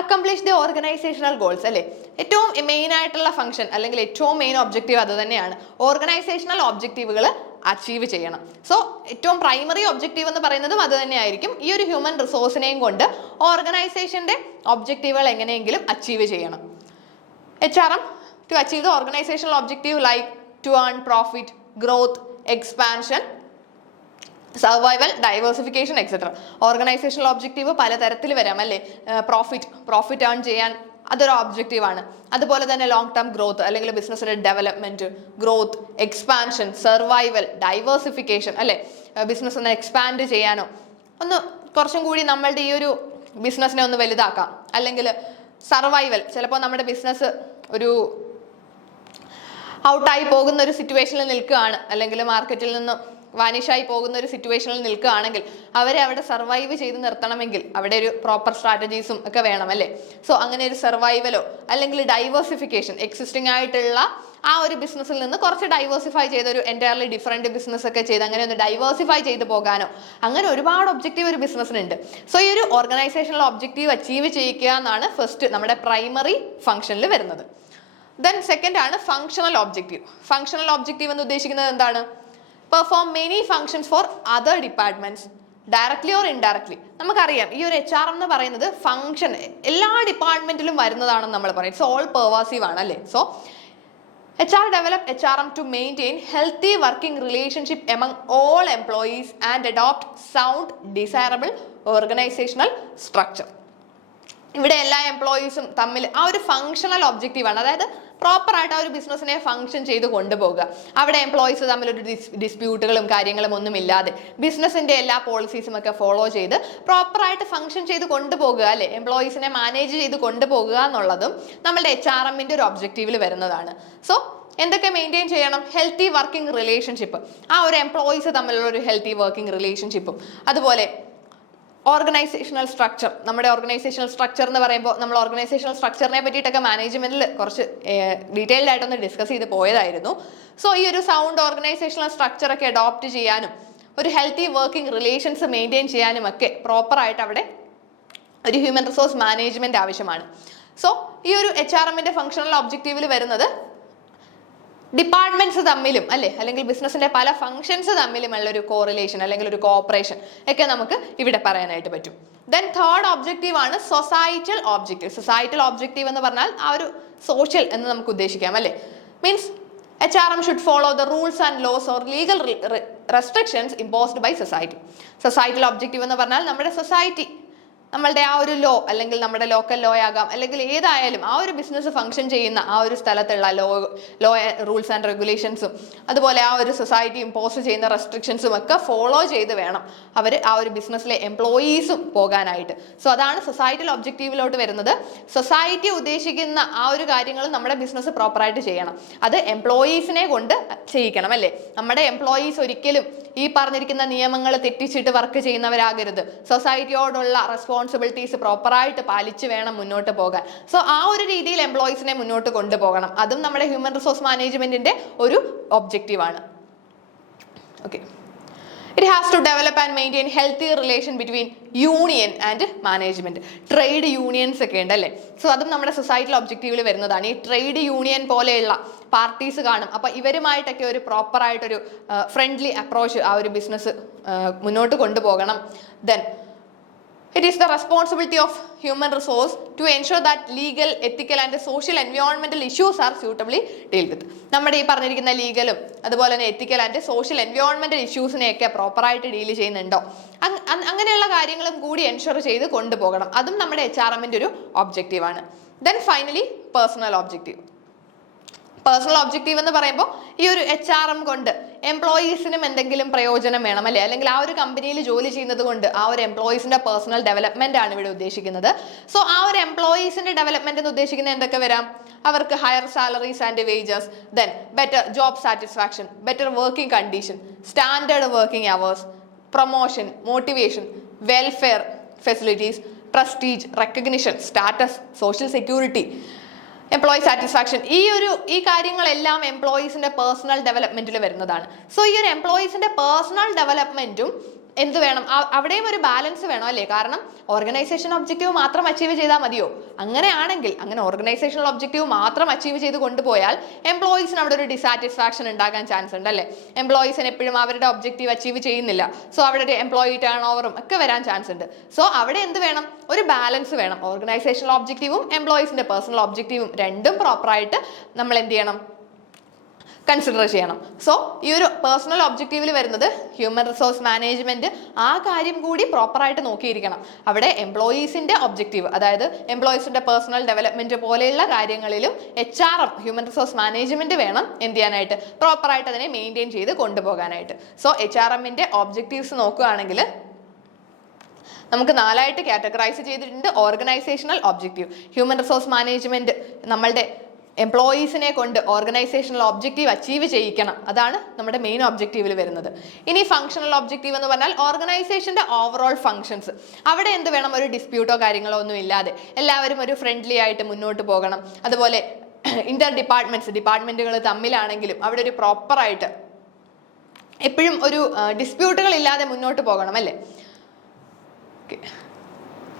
അക്കംപ്ലിഷ് ദി ഓർഗനൈസേഷണൽ ഗോൾസ് അല്ലേ? ഏറ്റവും മെയിൻ ആയിട്ടുള്ള ഫംഗ്ഷൻ അല്ലെങ്കിൽ ഏറ്റവും മെയിൻ ഒബ്ജക്റ്റീവ് അത് തന്നെയാണ്. ഓർഗനൈസേഷണൽ ഒബ്ജക്റ്റീവുകൾ അച്ചീവ് ചെയ്യണം. സോ ഏറ്റവും പ്രൈമറി ഒബ്ജക്റ്റീവ് എന്ന് പറയുന്നതും അത് തന്നെയായിരിക്കും. ഈ ഒരു ഹ്യൂമൻ റിസോഴ്സിനെയും കൊണ്ട് ഓർഗനൈസേഷന്റെ ഒബ്ജക്റ്റീവുകൾ എങ്ങനെയെങ്കിലും അച്ചീവ് ചെയ്യണം. HRM to achieve the organizational objective like to earn profit, growth, expansion, survival, diversification etcetera. Organisational objective പലതരത്തിൽ വരാം അല്ലേ? പ്രോഫിറ്റ് ഏൺ ചെയ്യാൻ അതൊരു ഒബ്ജക്റ്റീവാണ്. അതുപോലെ തന്നെ ലോങ് ടേം ഗ്രോത്ത് അല്ലെങ്കിൽ ബിസിനസ്സിന്റെ development, growth, expansion, survival, diversification അല്ലേ? ബിസിനസ് ഒന്ന് എക്സ്പാൻഡ് ചെയ്യാനോ ഒന്ന് കുറച്ചും കൂടി നമ്മളുടെ ഈ ഒരു ബിസിനസ്സിനെ ഒന്ന് വലുതാക്കാം. അല്ലെങ്കിൽ സർവൈവൽ, ചിലപ്പോൾ നമ്മുടെ ബിസിനസ് ഒരു ഔട്ടായി പോകുന്ന ഒരു സിറ്റുവേഷനിൽ നിൽക്കുകയാണ്, അല്ലെങ്കിൽ മാർക്കറ്റിൽ നിന്ന് വാനിഷായി പോകുന്ന ഒരു സിറ്റുവേഷനിൽ നിൽക്കുകയാണെങ്കിൽ അവരെ അവിടെ സർവൈവ് ചെയ്ത് നിർത്തണമെങ്കിൽ അവിടെ ഒരു പ്രോപ്പർ സ്ട്രാറ്റജീസും ഒക്കെ വേണം അല്ലേ? സോ അങ്ങനെ ഒരു സർവൈവലോ അല്ലെങ്കിൽ ഡൈവേഴ്സിഫിക്കേഷൻ, എക്സിസ്റ്റിംഗ് ആയിട്ടുള്ള ആ ഒരു ബിസിനസ്സിൽ നിന്ന് കുറച്ച് ഡൈവേഴ്സിഫൈ ചെയ്ത ഒരു എൻറ്റയർലി ഡിഫറെന്റ് ബിസിനസ് ഒക്കെ ചെയ്ത് അങ്ങനെ ഒന്ന് ഡൈവേഴ്സിഫൈ ചെയ്ത് പോകാനോ, അങ്ങനെ ഒരുപാട് ഒബ്ജക്റ്റീവ് ഒരു ബിസിനസ്സിനുണ്ട്. സോ ഈ ഒരു ഓർഗനൈസേഷണൽ ഒബ്ജക്റ്റീവ് അച്ചീവ് ചെയ്യിക്കുക എന്നാണ് ഫസ്റ്റ് നമ്മുടെ പ്രൈമറി ഫംഗ്ഷനിൽ വരുന്നത്. ദെൻ സെക്കൻഡ് ആണ് ഫങ്ഷണൽ ഒബ്ജക്റ്റീവ്. ഫങ്ഷണൽ ഒബ്ജക്റ്റീവ് എന്ന് ഉദ്ദേശിക്കുന്നത് എന്താണ്? Perform many functions for other departments directly or indirectly. നമുക്കറിയാം ഈ ഒരു HRM എന്ന് പറയുന്നത് ഫംഗ്ഷൻ എല്ലാ ഡിപ്പാർട്ട്മെന്റിലും വരുന്നതാണെന്ന് നമ്മൾ പറയും. ഇറ്റ്സ് ഓൾ പെർവാസീവ് ആണ് അല്ലേ? So HR develop HRM to maintain healthy working relationship among all employees and adopt sound desirable organizational structure. ഇവിടെ എല്ലാ എംപ്ലോയീസും തമ്മിൽ ആ ഒരു ഫങ്ഷണൽ ഒബ്ജക്റ്റീവാണ്, അതായത് പ്രോപ്പർ ആയിട്ട് ആ ഒരു ബിസിനസ്സിനെ ഫങ്ഷൻ ചെയ്ത് കൊണ്ടുപോകുക. അവിടെ എംപ്ലോയീസ് തമ്മിൽ ഒരു ഡിസ്പ്യൂട്ടുകളും കാര്യങ്ങളും ഒന്നും ഇല്ലാതെ ബിസിനസ്സിന്റെ എല്ലാ പോളിസീസും ഒക്കെ ഫോളോ ചെയ്ത് പ്രോപ്പറായിട്ട് ഫങ്ഷൻ ചെയ്ത് കൊണ്ടുപോകുക അല്ലെ? എംപ്ലോയീസിനെ മാനേജ് ചെയ്ത് കൊണ്ടുപോകുക എന്നുള്ളതും നമ്മളുടെ HRMന്റെ ഒരു ഒബ്ജക്റ്റീവിൽ വരുന്നതാണ്. സോ എന്തൊക്കെ മെയിൻറ്റെയിൻ ചെയ്യണം? ഹെൽത്തി വർക്കിംഗ് റിലേഷൻഷിപ്പ്, ആ ഒരു എംപ്ലോയീസ് തമ്മിലുള്ള ഒരു ഹെൽത്തി വർക്കിംഗ് റിലേഷൻഷിപ്പും, അതുപോലെ ഓർഗനൈസേഷണൽ സ്ട്രക്ചർ. നമ്മുടെ ഓർഗനൈസേഷണൽ സ്ട്രക്ചർ എന്ന് പറയുമ്പോൾ നമ്മൾ ഓർഗനൈസേഷണൽ സ്ട്രക്ചറിനെ പറ്റിയിട്ടൊക്കെ മാനേജ്മെന്റിൽ കുറച്ച് ഡീറ്റെയിൽഡ് ആയിട്ടൊന്ന് ഡിസ്കസ് ചെയ്ത് പോയതായിരുന്നു. സോ ഈ ഒരു സൗണ്ട് ഓർഗനൈസേഷണൽ സ്ട്രക്ചർ ഒക്കെ അഡോപ്റ്റ് ചെയ്യാനും ഒരു ഹെൽത്തി വർക്കിംഗ് റിലേഷൻസ് മെയിൻറ്റെയിൻ ചെയ്യാനും ഒക്കെ പ്രോപ്പറായിട്ട് അവിടെ ഒരു ഹ്യൂമൻ റിസോഴ്സ് മാനേജ്മെന്റ് ആവശ്യമാണ്. സോ ഈ ഒരു HRMന്റെ ഫങ്ഷണൽ ഒബ്ജക്റ്റീവിൽ വരുന്നത് ഡിപ്പാർട്ട്മെന്റ്സ് തമ്മിലും അല്ലെ, അല്ലെങ്കിൽ ബിസിനസിന്റെ പല ഫങ്ഷൻസ് തമ്മിലുമുള്ള ഒരു കോറിലേഷൻ അല്ലെങ്കിൽ ഒരു കോപ്പറേഷൻ ഒക്കെ നമുക്ക് ഇവിടെ പറയാനായിട്ട് പറ്റും. ദെൻ തേർഡ് ഒബ്ജക്റ്റീവ് ആണ് സൊസൈറ്റൽ ഒബ്ജക്റ്റീവ്. സൊസൈറ്റൽ ഒബ്ജക്റ്റീവ് എന്ന് പറഞ്ഞാൽ ആ ഒരു സോഷ്യൽ എന്ന് നമുക്ക് ഉദ്ദേശിക്കാം അല്ലെ? Means HRM should follow the rules and laws or legal restrictions imposed by society. Societal objective എന്ന് പറഞ്ഞാൽ നമ്മുടെ സൊസൈറ്റി, നമ്മളുടെ ആ ഒരു ലോ അല്ലെങ്കിൽ നമ്മുടെ ലോക്കൽ ലോ ആകാം, അല്ലെങ്കിൽ ഏതായാലും ആ ഒരു ബിസിനസ് ഫംഗ്ഷൻ ചെയ്യുന്ന ആ ഒരു സ്ഥലത്തുള്ള ലോ റൂൾസ് ആൻഡ് റെഗുലേഷൻസും അതുപോലെ ആ ഒരു സൊസൈറ്റി ഇമ്പോസ് ചെയ്യുന്ന റെസ്ട്രിക്ഷൻസും ഒക്കെ ഫോളോ ചെയ്ത് വേണം അവർ ആ ഒരു ബിസിനസ്സിലെ എംപ്ലോയീസും പോകാനായിട്ട്. സോ അതാണ് സൊസൈറ്റൽ ഒബ്ജക്റ്റീവിലോട്ട് വരുന്നത്. സൊസൈറ്റി ഉദ്ദേശിക്കുന്ന ആ ഒരു കാര്യങ്ങൾ നമ്മുടെ ബിസിനസ് പ്രോപ്പറായിട്ട് ചെയ്യണം, അത് എംപ്ലോയീസിനെ കൊണ്ട് ചെയ്യിക്കണം അല്ലേ? നമ്മുടെ എംപ്ലോയീസ് ഒരിക്കലും ഈ പറഞ്ഞിരിക്കുന്ന നിയമങ്ങൾ തെറ്റിച്ചിട്ട് വർക്ക് ചെയ്യുന്നവരാകരുത്. സൊസൈറ്റിയോടുള്ള റെസ്പോൺസിബിലിറ്റീസ് പ്രോപ്പറായിട്ട് പാലിച്ച് വേണം മുന്നോട്ട് പോകാൻ. സോ ആ ഒരു രീതിയിൽ എംപ്ലോയീസിനെ മുന്നോട്ട് കൊണ്ടുപോകണം. അതും നമ്മുടെ ഹ്യൂമൻ റിസോഴ്സ് മാനേജ്മെന്റിന്റെ ഒരു ഒബ്ജക്റ്റീവാണ്. Okay, It has to develop and maintain healthy relation between union and management. Trade unions ഒക്കെ ഉണ്ട് അല്ലേ? സോ അതും നമ്മുടെ സൊസൈറ്റൽ ഒബ്ജക്റ്റീവിൽ വരുന്നതാണ്. ഈ ട്രേഡ് യൂണിയൻ പോലെയുള്ള പാർട്ടീസ് കാണും. അപ്പൊ ഇവരുമായിട്ടൊക്കെ ഒരു പ്രോപ്പർ ആയിട്ടൊരു ഫ്രണ്ട്ലി അപ്രോച്ച് ആ ഒരു ബിസിനസ് മുന്നോട്ട് കൊണ്ടുപോകണം. Then it is the responsibility of human resource to ensure that legal, ethical and social environmental issues are suitably dealt with. നമ്മുടെ ഈ പറഞ്ഞിരിക്കുന്ന ലീഗലും അതുപോലെ തന്നെ എത്തിക്കൽ ആൻഡ് സോഷ്യൽ എൻവയോൺമെന്റൽ ഇഷ്യൂസിനെയൊക്കെ പ്രോപ്പറായിട്ട് ഡീൽ ചെയ്യുന്നുണ്ടോ, അങ്ങനെയുള്ള കാര്യങ്ങളും കൂടി എൻഷുർ ചെയ്ത് കൊണ്ടുപോകണം. അതും നമ്മുടെ HRMന്റെ ഒരു ഒബ്ജക്റ്റീവാണ്. Then finally personal objective. Personal objective എന്ന് പറയുമ്പോൾ ഈ ഒരു HRM കൊണ്ട് എംപ്ലോയീസിനും എന്തെങ്കിലും പ്രയോജനം വേണം അല്ലേ? അല്ലെങ്കിൽ ആ ഒരു കമ്പനിയിൽ ജോലി ചെയ്യുന്നത് കൊണ്ട് ആ ഒരു എംപ്ലോയീസിന്റെ പേഴ്സണൽ ഡെവലപ്മെന്റ് ആണ് ഇവിടെ ഉദ്ദേശിക്കുന്നത്. സോ ആ ഒരു എംപ്ലോയീസിന്റെ ഡെവലപ്മെന്റ് എന്ന് ഉദ്ദേശിക്കുന്നത് എന്തൊക്കെ വരാം? അവർക്ക് higher salaries and wages, then better job satisfaction, better working condition, standard working hours, promotion, motivation, welfare facilities, prestige, recognition, status, social security, employee satisfaction, ഈ കാര്യങ്ങളെല്ലാം എംപ്ലോയീസിന്റെ പേഴ്സണൽ ഡെവലപ്മെന്റിൽ വരുന്നതാണ്. സോ ഈ ഒരു എംപ്ലോയീസിന്റെ പേഴ്സണൽ ഡെവലപ്മെന്റും എന്ത് വേണം, അവിടെയും ഒരു ബാലൻസ് വേണം അല്ലേ? കാരണം ഓർഗനൈസേഷൻ ഒബ്ജക്റ്റീവ് മാത്രം അച്ചീവ് ചെയ്താൽ മതിയോ? അങ്ങനെയാണെങ്കിൽ അങ്ങനെ ഓർഗനൈസേഷണൽ ഒബ്ജക്റ്റീവ് മാത്രം അച്ചീവ് ചെയ്ത് കൊണ്ടുപോയാൽ എംപ്ലോയീസിന് അവിടെ ഒരു ഡിസാറ്റിസ്ഫാക്ഷൻ ഉണ്ടാകാൻ ചാൻസ് ഉണ്ട് അല്ലേ? എംപ്ലോയീസിന് എപ്പോഴും അവരുടെ ഒബ്ജക്റ്റീവ് അച്ചീവ് ചെയ്യുന്നില്ല, സോ അവിടെ ഒരു എംപ്ലോയി ടേൺ ഓവറും ഒക്കെ വരാൻ ചാൻസ് ഉണ്ട്. സോ അവിടെ എന്ത് വേണം, ഒരു ബാലൻസ് വേണം. ഓർഗനൈസേഷണൽ ഒബ്ജക്റ്റീവും എംപ്ലോയീസിന്റെ പേഴ്സണൽ ഒബ്ജക്റ്റീവും രണ്ടും പ്രോപ്പറായിട്ട് നമ്മൾ എന്ത് ചെയ്യണം, കൺസിഡർ ചെയ്യണം. സോ ഈ ഒരു പേഴ്സണൽ ഒബ്ജക്റ്റീവിൽ വരുന്നത് ഹ്യൂമൻ റിസോഴ്സ് മാനേജ്മെന്റ് ആ കാര്യം കൂടി പ്രോപ്പറായിട്ട് നോക്കിയിരിക്കണം. അവിടെ എംപ്ലോയീസിന്റെ ഒബ്ജക്റ്റീവ്, അതായത് എംപ്ലോയീസിന്റെ പേഴ്സണൽ ഡെവലപ്മെന്റ് പോലെയുള്ള കാര്യങ്ങളിലും HRM ഹ്യൂമൻ റിസോഴ്സ് മാനേജ്മെന്റ് വേണം എന്ത് ചെയ്യാനായിട്ട്, പ്രോപ്പറായിട്ട് അതിനെ മെയിൻറ്റെയിൻ ചെയ്ത് കൊണ്ടുപോകാനായിട്ട്. സോ HRMന്റെ ഒബ്ജക്റ്റീവ്സ് നോക്കുകയാണെങ്കിൽ നമുക്ക് 4ആയിട്ട് കാറ്റഗറൈസ് ചെയ്തിട്ടുണ്ട്. Organisational objective, human resource management നമ്മളുടെ എംപ്ലോയീസിനെ കൊണ്ട് ഓർഗനൈസേഷണൽ ഒബ്ജക്റ്റീവ് അച്ചീവ് ചെയ്യിക്കണം, അതാണ് നമ്മുടെ മെയിൻ ഒബ്ജക്റ്റീവിൽ വരുന്നത്. ഇനി ഫങ്ഷണൽ ഒബ്ജക്റ്റീവ് എന്ന് പറഞ്ഞാൽ ഓർഗനൈസേഷന്റെ ഓവറോൾ ഫങ്ഷൻസ്. അവിടെ എന്ത് വേണം, ഒരു ഡിസ്പ്യൂട്ടോ കാര്യങ്ങളോ ഒന്നും ഇല്ലാതെ എല്ലാവരും ഒരു ഫ്രണ്ട്ലി ആയിട്ട് മുന്നോട്ട് പോകണം. അതുപോലെ ഇന്റർ ഡിപ്പാർട്ട്മെന്റുകൾ തമ്മിലാണെങ്കിലും അവിടെ ഒരു പ്രോപ്പറായിട്ട് എപ്പോഴും ഒരു ഡിസ്പ്യൂട്ടുകൾ ഇല്ലാതെ മുന്നോട്ട് പോകണം അല്ലേ?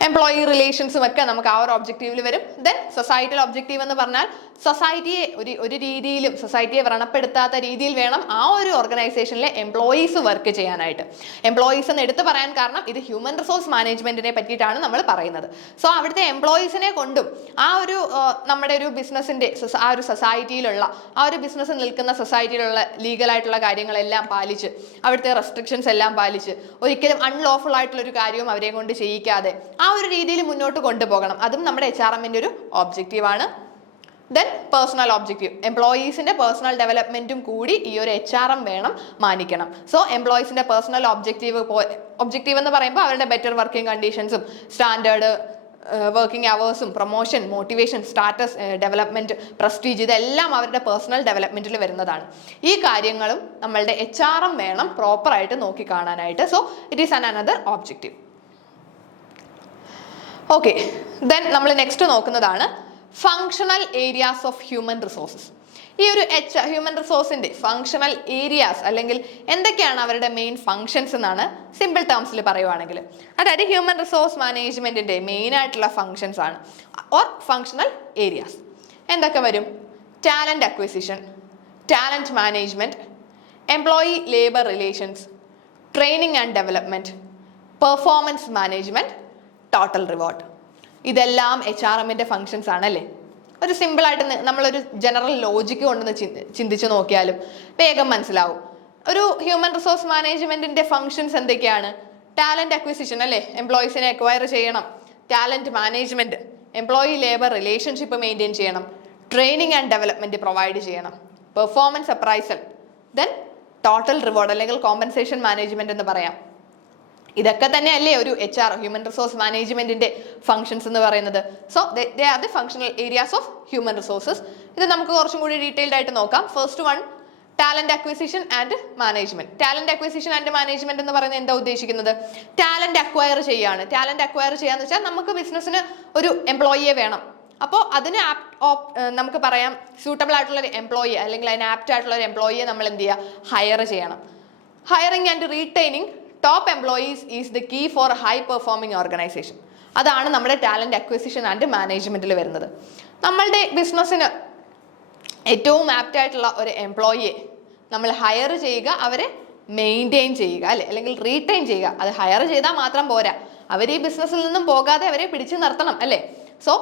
എംപ്ലോയി റിലേഷൻസും ഒക്കെ നമുക്ക് ആ ഒരു ഒബ്ജക്റ്റീവിൽ വരും. ദെൻ സൊസൈറ്റൽ ഒബ്ജക്റ്റീവ് എന്ന് പറഞ്ഞാൽ സൊസൈറ്റിയെ ഒരു രീതിയിലും സൊസൈറ്റിയെ വ്രണപ്പെടുത്താത്ത രീതിയിൽ വേണം ആ ഒരു ഓർഗനൈസേഷനിലെ എംപ്ലോയീസ് വർക്ക് ചെയ്യാനായിട്ട്. എംപ്ലോയീസ് എന്ന് എടുത്തു പറയാൻ കാരണം ഇത് ഹ്യൂമൻ റിസോഴ്സ് മാനേജ്മെന്റിനെ പറ്റിയിട്ടാണ് നമ്മൾ പറയുന്നത്. സോ അവിടുത്തെ എംപ്ലോയീസിനെ കൊണ്ടും ആ ഒരു നമ്മുടെ ഒരു ബിസിനസിന്റെ ആ ഒരു സൊസൈറ്റിയിലുള്ള ആ ഒരു ബിസിനസ് നിൽക്കുന്ന സൊസൈറ്റിയിലുള്ള ലീഗലായിട്ടുള്ള കാര്യങ്ങളെല്ലാം പാലിച്ച് അവിടുത്തെ റെസ്ട്രിക്ഷൻസ് എല്ലാം പാലിച്ച് ഒരിക്കലും അൺലോഫുൾ ആയിട്ടുള്ള ഒരു കാര്യവും അവരെ കൊണ്ട് ചെയ്യിക്കാതെ ആ ഒരു രീതിയിൽ മുന്നോട്ട് കൊണ്ടുപോകണം. അതും നമ്മുടെ HRMന്റെ ഒരു ഒബ്ജക്റ്റീവാണ്. ദെൻ പേഴ്സണൽ ഒബ്ജക്റ്റീവ്, എംപ്ലോയീസിന്റെ പേഴ്സണൽ ഡെവലപ്മെന്റും കൂടി ഈ ഒരു HRM വേണം മാനിക്കണം. സോ എംപ്ലോയീസിന്റെ പേഴ്സണൽ ഒബ്ജക്റ്റീവ് എന്ന് പറയുമ്പോൾ അവരുടെ ബെറ്റർ വർക്കിംഗ് കണ്ടീഷൻസും സ്റ്റാൻഡേർഡ് വർക്കിംഗ് അവേഴ്സും promotion, motivation, status, development, prestige, ഇതെല്ലാം അവരുടെ പേഴ്സണൽ ഡെവലപ്മെന്റിൽ വരുന്നതാണ്. ഈ കാര്യങ്ങളും നമ്മളുടെ HRM വേണം പ്രോപ്പറായിട്ട് നോക്കി കാണാനായിട്ട്. So it is another objective. Okay, then നമ്മൾ നെക്സ്റ്റ് നോക്കുന്നതാണ് functional areas of human resources. ഈ ഒരു ഹ്യൂമൻ റിസോഴ്സിന്റെ ഫങ്ഷണൽ ഏരിയാസ് അല്ലെങ്കിൽ എന്തൊക്കെയാണ് അവരുടെ മെയിൻ ഫങ്ഷൻസ് എന്നാണ് സിമ്പിൾ ടേംസിൽ പറയുവാണെങ്കിൽ. അതായത് ഹ്യൂമൻ റിസോഴ്സ് മാനേജ്മെന്റിന്റെ മെയിൻ ആയിട്ടുള്ള ഫങ്ഷൻസ് ആണ് ഓർ ഫങ്ഷണൽ ഏരിയാസ്. എന്തൊക്കെ വരും? Talent acquisition, talent management, employee labour relations, training and development, performance management, total reward. ഇതെല്ലാം HRMന്റെ ഫങ്ഷൻസ് ആണല്ലേ. ഒരു സിമ്പിളായിട്ട് നമ്മളൊരു ജനറൽ ലോജിക്ക് കൊണ്ടൊന്ന് ചിന്തിച്ചു നോക്കിയാലും വേഗം മനസ്സിലാവും. ഒരു ഹ്യൂമൻ റിസോഴ്സ് മാനേജ്മെന്റിന്റെ ഫങ്ഷൻസ് എന്തൊക്കെയാണ്? ടാലന്റ് അക്വിസിഷൻ അല്ലേ, എംപ്ലോയീസിനെ അക്വയർ ചെയ്യണം. Talent management, employee labour relationship maintain ചെയ്യണം. ട്രെയിനിങ് ആൻഡ് ഡെവലപ്മെന്റ് പ്രൊവൈഡ് ചെയ്യണം. Performance appraisal, then total reward അല്ലെങ്കിൽ കോമ്പൻസേഷൻ മാനേജ്മെന്റ് എന്ന് പറയാം. ഇതൊക്കെ തന്നെയല്ലേ ഒരു ഹ്യൂമൻ റിസോഴ്സ് മാനേജ്മെന്റിന്റെ ഫങ്ഷൻസ് എന്ന് പറയുന്നത്. So they are the functional areas of human resources. ഇത് നമുക്ക് കുറച്ചും കൂടി ഡീറ്റെയിൽഡ് ആയിട്ട് നോക്കാം. First one, talent acquisition and management. Talent acquisition and management എന്ന് പറയുന്നത് എന്താ ഉദ്ദേശിക്കുന്നത്? ടാലന്റ് അക്വയർ ചെയ്യാണ്. ടാലന്റ് അക്വയർ ചെയ്യാന്ന് വെച്ചാൽ നമുക്ക് ബിസിനസ്സിന് ഒരു എംപ്ലോയിയെ വേണം. അപ്പോൾ അതിന് നമുക്ക് പറയാം സ്യൂട്ടബിൾ ആയിട്ടുള്ള ഒരു എംപ്ലോയി അല്ലെങ്കിൽ അതിന് ആപ്റ്റ് ആയിട്ടുള്ള ഒരു എംപ്ലോയിയെ നമ്മൾ എന്ത് ചെയ്യുക? ഹയർ ചെയ്യണം. Hiring and retaining top employees is the key for high performing organisation. അതാണ് നമ്മുടെ ടാലന്റ് അക്വിസിഷൻ ആൻഡ് മാനേജ്മെന്റിൽ വരുന്നത്. നമ്മളുടെ ബിസിനസ്സിന് ഏറ്റവും ആപ്റ്റ് ആയിട്ടുള്ള ഒരു എംപ്ലോയിയെ നമ്മൾ ഹയർ ചെയ്യുക, അവരെ മെയിൻറ്റെയിൻ ചെയ്യുക അല്ലെ, അല്ലെങ്കിൽ റീറ്റെയിൻ ചെയ്യുക. അത് ഹയർ ചെയ്താൽ മാത്രം പോരാ, അവർ ഈ ബിസിനസ്സിൽ നിന്നും പോകാതെ അവരെ പിടിച്ചു നിർത്തണം അല്ലേ. സോ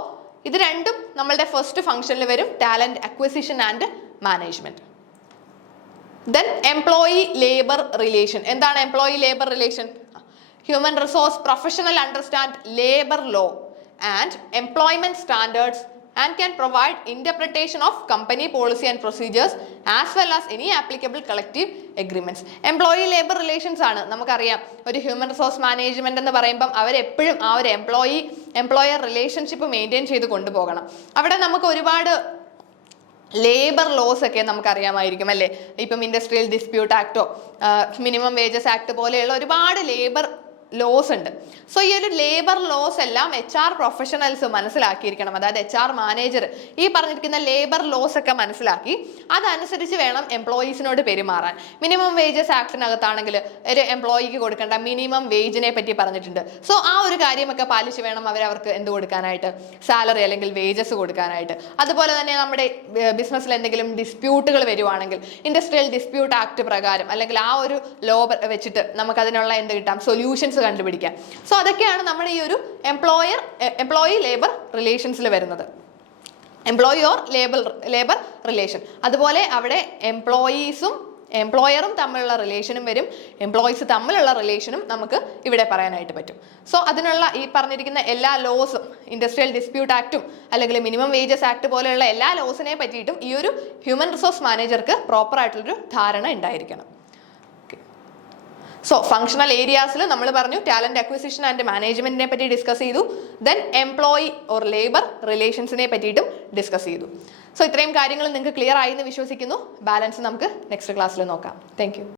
ഇത് രണ്ടും നമ്മളുടെ ഫസ്റ്റ് ഫംഗ്ഷനിൽ വരും, talent acquisition and management. Then employee labour relation. എന്താണ് employee labour relation? Human resource professional understand labour law and employment standards and can provide interpretation of company policy and procedures as well as any applicable collective agreements. Employee labor relations ആണ് നമുക്കറിയാം. ഒരു ഹ്യൂമൻ റിസോഴ്സ് മാനേജ്മെന്റ് എന്ന് പറയുമ്പം അവരെപ്പോഴും ആ ഒരു എംപ്ലോയർ റിലേഷൻഷിപ്പ് മെയിൻറ്റെയിൻ ചെയ്ത് കൊണ്ടുപോകണം. അവിടെ നമുക്ക് ഒരുപാട് ലേബർ ലോസ് ഒക്കെ നമുക്കറിയാമായിരിക്കും അല്ലേ. ഇപ്പം ഇൻഡസ്ട്രിയൽ ഡിസ്പ്യൂട്ട് ആക്ടോ മിനിമം വേജസ് ആക്ട് പോലെയുള്ള ഒരുപാട് ലേബർ ലോസ് ഉണ്ട്. സോ ഈ ഒരു ലേബർ ലോസ് എല്ലാം HR പ്രൊഫഷണൽസ് മനസ്സിലാക്കിയിരിക്കണം. അതായത് HR മാനേജർ ഈ പറഞ്ഞിരിക്കുന്ന ലേബർ ലോസ് ഒക്കെ മനസ്സിലാക്കി അതനുസരിച്ച് വേണം എംപ്ലോയീസിനോട് പെരുമാറാൻ. മിനിമം വേജസ് ആക്ടിനകത്താണെങ്കിൽ ഒരു എംപ്ലോയിക്ക് കൊടുക്കേണ്ട മിനിമം വേജിനെ പറ്റി പറഞ്ഞിട്ടുണ്ട്. സോ ആ ഒരു കാര്യമൊക്കെ പാലിച്ച് വേണം അവർക്ക് എന്ത് കൊടുക്കാനായിട്ട്, സാലറി അല്ലെങ്കിൽ വേജസ് കൊടുക്കാനായിട്ട്. അതുപോലെ തന്നെ നമ്മുടെ ബിസിനസ്സിൽ എന്തെങ്കിലും ഡിസ്പ്യൂട്ടുകൾ വരുവാണെങ്കിൽ ഇൻഡസ്ട്രിയൽ ഡിസ്പ്യൂട്ട് ആക്ട് പ്രകാരം അല്ലെങ്കിൽ ആ ഒരു ലോ വെച്ചിട്ട് നമുക്ക് അതിനുള്ള എന്ത് കിട്ടാം, സൊല്യൂഷൻസ് കണ്ടുപിടിക്കാം. സോ അതൊക്കെയാണ് നമ്മുടെ ഈ ഒരു എംപ്ലോയി ലേബർ റിലേഷൻസിൽ വരുന്നത്. Employee or labour relation. അതുപോലെ അവിടെ എംപ്ലോയറും തമ്മിലുള്ള റിലേഷനും വരും, എംപ്ലോയീസ് തമ്മിലുള്ള റിലേഷനും നമുക്ക് ഇവിടെ പറയാനായിട്ട് പറ്റും. സോ അതിനുള്ള ഈ പറഞ്ഞിരിക്കുന്ന എല്ലാ ലോസും, ഇൻഡസ്ട്രിയൽ ഡിസ്പ്യൂട്ട് ആക്ടും അല്ലെങ്കിൽ മിനിമം വേജസ് ആക്ട് പോലെയുള്ള എല്ലാ ലോസിനെ പറ്റിയിട്ടും ഈ ഒരു ഹ്യൂമൻ റിസോഴ്സ് മാനേജർക്ക് പ്രോപ്പർ ആയിട്ടുള്ളൊരു ധാരണ ഉണ്ടായിരിക്കണം. സോ ഫങ്ഷണൽ ഏരിയാസിൽ നമ്മൾ പറഞ്ഞു ടാലന്റ് അക്വിസിഷൻ ആൻഡ് മാനേജ്മെന്റിനെ പറ്റി ഡിസ്കസ് ചെയ്തു. ദെൻ എംപ്ലോയി ഓർ ലേബർ റിലേഷൻസിനെ പറ്റിയിട്ടും ഡിസ്കസ് ചെയ്തു. സോ ഇത്രയും കാര്യങ്ങൾ നിങ്ങൾക്ക് ക്ലിയർ ആയി എന്ന് വിശ്വസിക്കുന്നു. ബാലൻസ് നമുക്ക് നെക്സ്റ്റ് ക്ലാസ്സിൽ നോക്കാം. Thank you.